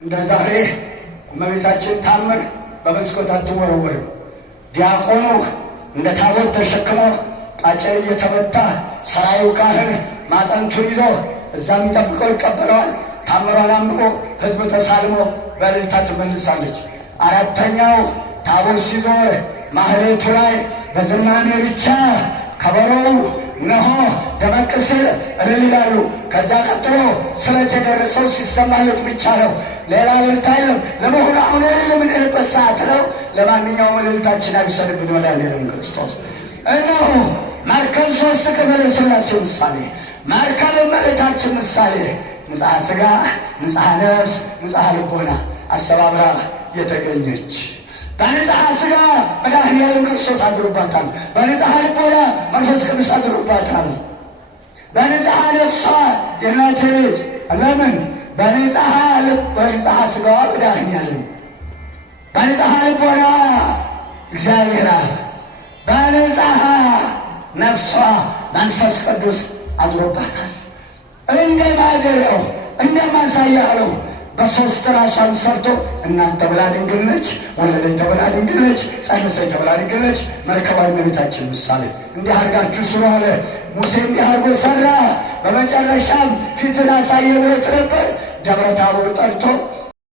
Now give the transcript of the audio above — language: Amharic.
እንደዛሬ እመቤታችን ታምር በመስኮት አትወረወርም። ዲያቆኑ እንደ ታቦት ተሸክሞ ቃጭል እየተመታ ሰራዩ ካህን ማጠንቱን ይዞ እዛም ይጠብቀው ይቀበለዋል። ታምሯን አንብቦ ሕዝብ ተሳልሞ በእልልታ ትመልሳለች። አራተኛው ታቦት ሲዞር ማህሌቱ ላይ በዝማሜ ብቻ ከበሮው እነሆ ደመቅ ሲል እልል ይላሉ። ከዛ ቀጥሎ ስለት የደረሰው ሲሰማለት ብቻ ነው። ሌላ እልልታ የለም። ለመሆኑ አሁን እልል የምንልበት ሰዓት ነው። ለማንኛውም እልልታችን አይሰድብን መድኃኒዓለም ክርስቶስ። እነሆ መርከብ ሶስት ክፍል ሥላሴ ምሳሌ፣ መርከብ እመቤታችን ምሳሌ፣ ንጽሐ ሥጋ፣ ንጽሐ ነፍስ፣ ንጽሐ ልቦና አስተባብራ የተገኘች በንጽሐ ሥጋ መድኃኒዓለም ክርስቶስ አድሮባታል። በንጽሐ ልቦና መንፈስ ቅዱስ አድሮባታል። በንጽሐ ነፍሷ የእናቴ ልጅ ለምን በንጽሐ ሥጋዋ መድኃኒዓለም፣ በንጽሐ ልቦና እግዚአብሔር አብ፣ በንጽሐ ነፍሷ መንፈስ ቅዱስ አድሮባታል። እንደ ማደሪያው እንደ ማሳያው ነው። በሶስት ራሷን ሰርቶ እናት ተብላ ድንግል ነች፣ ወለደች ተብላ ድንግል ነች፣ ጸነሰች ተብላ ድንግል ነች። መርከቧ እመቤታችን ምሳሌ። እንዲህ አድርጋችሁ ስሩ አለ ሙሴ። እንዲህ አድርጎ ሰራ። በመጨረሻም ፊትን አሳየ ብሎት ነበር። ደብረ ታቦር ጠርቶ